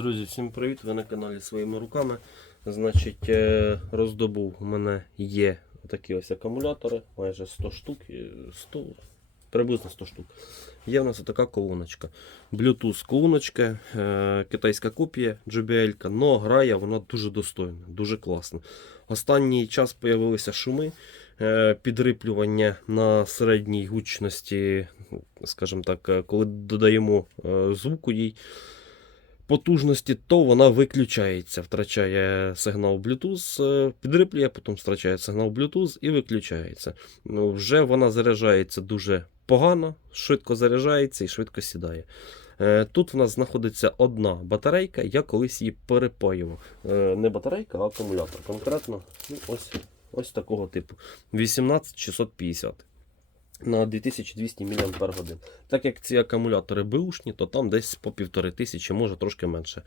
Друзі, всім привіт! Ви на каналі своїми руками. Значить, е, роздобув у мене є такі ось акумулятори, майже 100 штук, е, 100, приблизно 100 штук. Є в нас така колоночка. Bluetooth колоночка, е, китайська копія JBL, але грає вона дуже достойна, дуже класно. Останній час з'явилися шуми, е, підриплювання на середній гучності, скажімо так, коли додаємо звуку їй потужності, то вона виключається, втрачає сигнал Bluetooth, е, підриплює, потім втрачає сигнал Bluetooth і виключається. Ну, вже вона заряджається дуже погано, швидко заряджається і швидко сідає. Е, Тут в нас знаходиться одна батарейка, я колись її перепаював. Е, Не батарейка, а акумулятор. Конкретно ну, ось, ось такого типу. 18650 на 2200 мАч. Так як ці акумулятори беушні, то там десь по 1500, може трошки менше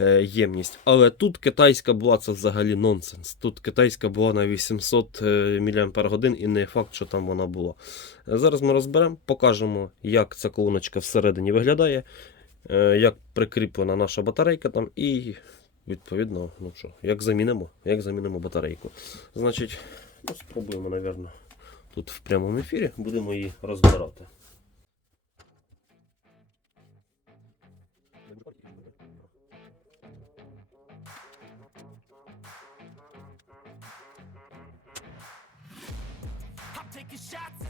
е, ємність. Але тут китайська була це взагалі нонсенс. Тут китайська була на 800 е, мАч і не факт, що там вона була. Е, Зараз ми розберемо, покажемо, як ця колоночка всередині виглядає, як прикріплена наша батарейка там і. Відповідно, ну що, як замінимо, як замінимо батарейку. Значить, ну, спробуємо, напевно тут в прямому ефірі, будемо її розбирати. Taking shots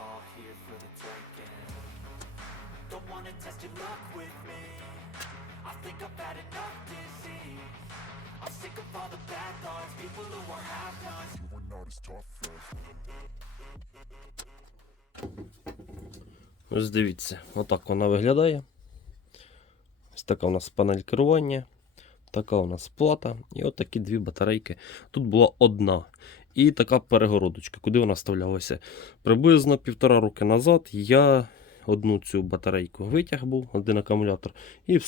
all here for the taking. Don't wanna test your luck with me. I think I've had enough disease. I'm sick of all the bad thoughts, people who are half-nots. You are not as tough as Ось дивіться, отак вона виглядає. Ось така у нас панель керування, така у нас плата, і от такі дві батарейки. Тут була одна. І така перегородочка, куди вона вставлялася. Приблизно півтора роки назад я одну цю батарейку витяг був, один акумулятор, і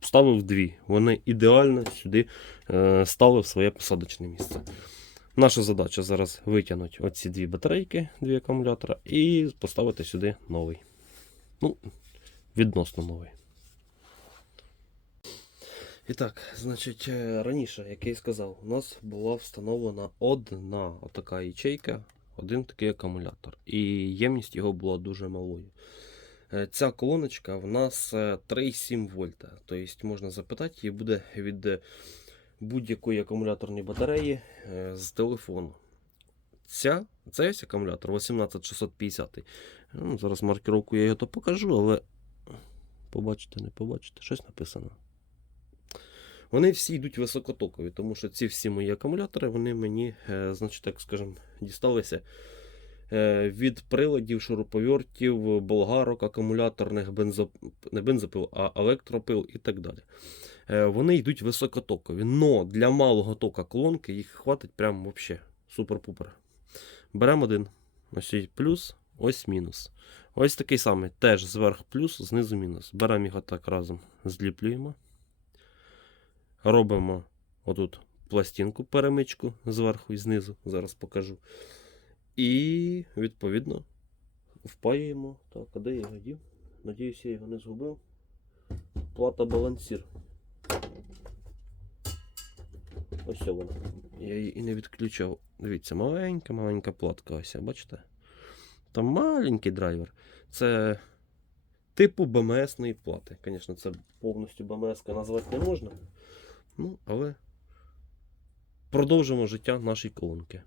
вставив дві. Вони ідеально сюди е, стали в своє посадочне місце. Наша задача зараз витягнути оці дві батарейки, дві акумулятора, і поставити сюди новий. Ну, відносно новий. І так, значить, е, раніше, як я і сказав, у нас була встановлена одна отака ячейка, один такий акумулятор. І ємність його була дуже малою. Е, Ця колоночка в нас е, 3,7 вольта. Тобто можна запитати, її буде від е, будь-якої акумуляторної батареї е, з телефону. Ця, цей ось акумулятор 18650. Ну, зараз маркировку я його то покажу, але побачите, не побачите, щось написано. Вони всі йдуть високотокові, тому що ці всі мої акумулятори, вони мені, е, значить, так скажемо, дісталися е, від приладів, шуруповертів, болгарок, акумуляторних, бензоп... не бензопил, а електропил і так далі. Е, Вони йдуть високотокові, но для малого тока колонки їх хватить прямо взагалі супер-пупер. Беремо один. Ось плюс, ось мінус. Ось такий самий, теж зверх плюс, знизу мінус. Беремо його так разом, зліплюємо. Робимо отут пластинку, перемичку зверху і знизу. Зараз покажу. І, відповідно, впаюємо. Так, а де я його дів? Надіюсь, я його не згубив. Плата балансір. Ось вона. Я її і не відключав. Дивіться, маленька, маленька платка. Ось, бачите? Там маленький драйвер. Це типу БМСної плати. Звісно, це повністю БМС назвати не можна. Ну, але продовжимо життя нашої колонки.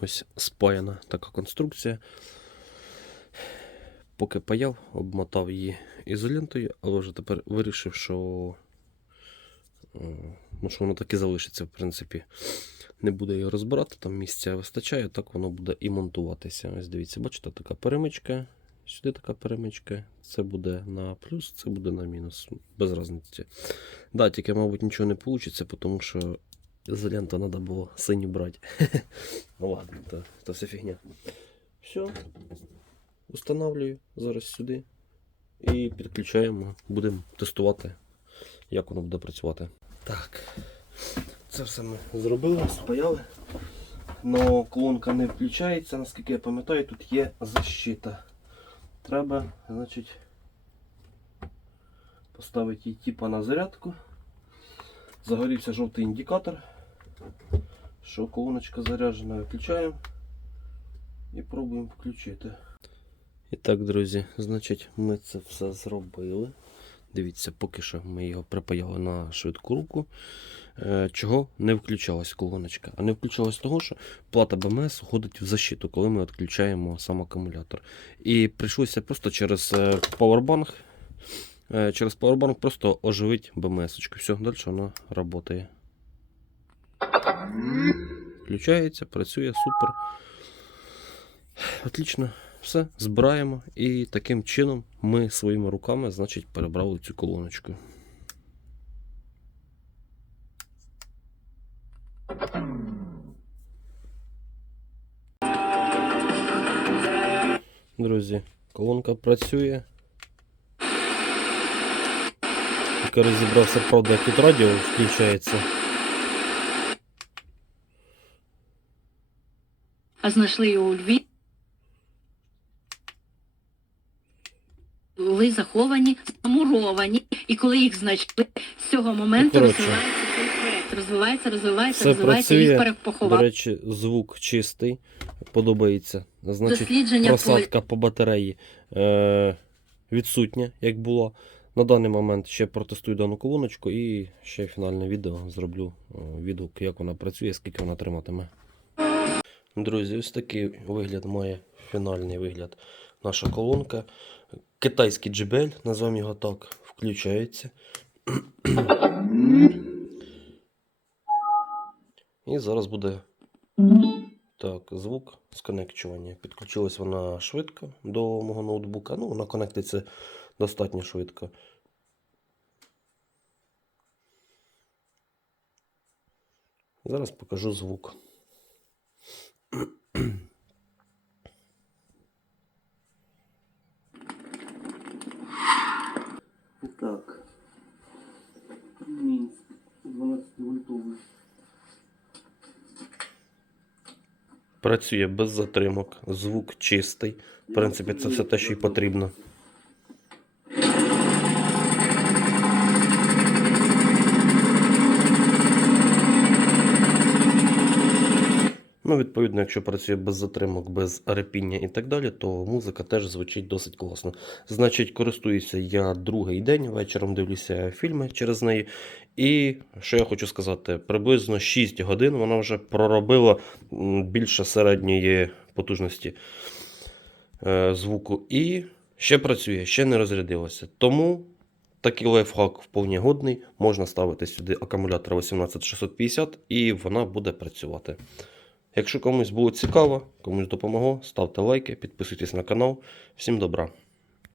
Ось спаяна така конструкція. Поки паяв, обмотав її ізолентою, але вже тепер вирішив, що, е, ну, що воно так і залишиться, в принципі. Не буде його розбирати, там місця вистачає, так воно буде і монтуватися. Ось дивіться, бачите, така перемичка. Сюди така перемичка. Це буде на плюс, це буде на мінус. Без різниці. Да, тільки, мабуть, нічого не вийде, тому що ізолента треба було синю брати. ну ладно, то, то все фігня. Все. Устанавлюю зараз сюди. І підключаємо. Будемо тестувати, як воно буде працювати. Так. Це все ми зробили, спаяли. Но колонка не включається, наскільки я пам'ятаю, тут є защита. Треба, значить, поставити її типа на зарядку. Загорівся жовтий індикатор, що колоночка заряджена, виключаємо і пробуємо включити. І так, друзі, значить, ми це все зробили. Дивіться, поки що ми його припаяли на швидку руку. Е, Чого не включалась колоночка? А не включалась того, що плата БМС уходить в защиту, коли ми відключаємо сам акумулятор. І прийшлося просто через е, павербанк. е, Через павербанк просто оживить БМС. Все, далі вона працює. Включається, працює супер. Отлично. Все, збираємо і таким чином ми своїми руками, значить, перебрали цю колоночку. Друзі, колонка працює. Тільки розібрався, правда, як тут радіо включається. А знайшли його у Львові. Були заховані, замуровані, і коли їх знайшли, з цього моменту коротше. розвивається цей проект. Розвивається, розвивається, Все розвивається, їх працює. До перепоховали. речі, звук чистий, подобається. Значить, Дослідження просадка по батареї е, відсутня, як було. На даний момент ще протестую дану колоночку і ще фінальне відео зроблю е, відгук, як вона працює, скільки вона триматиме. Друзі, ось такий вигляд має фінальний вигляд. Наша колонка. Китайський JBL, назвемо його так, включається. І зараз буде так, звук сконекчування. Підключилась вона швидко до мого ноутбука. Ну, вона конектиться достатньо швидко. Зараз покажу звук. Так. Мінськ 12 вольтовий. Працює без затримок, звук чистий. В принципі, це все те, що й потрібно. Ну, відповідно, якщо працює без затримок, без репіння і так далі, то музика теж звучить досить класно. Значить, користуюся я другий день, вечором дивлюся фільми через неї. І що я хочу сказати, приблизно 6 годин вона вже проробила більше середньої потужності е, звуку. І ще працює, ще не розрядилося. Тому такий лайфхак вполне годний. Можна ставити сюди акумулятор 18650 і вона буде працювати. Якщо комусь було цікаво, комусь допомогло, ставте лайки, підписуйтесь на канал. Всім добра!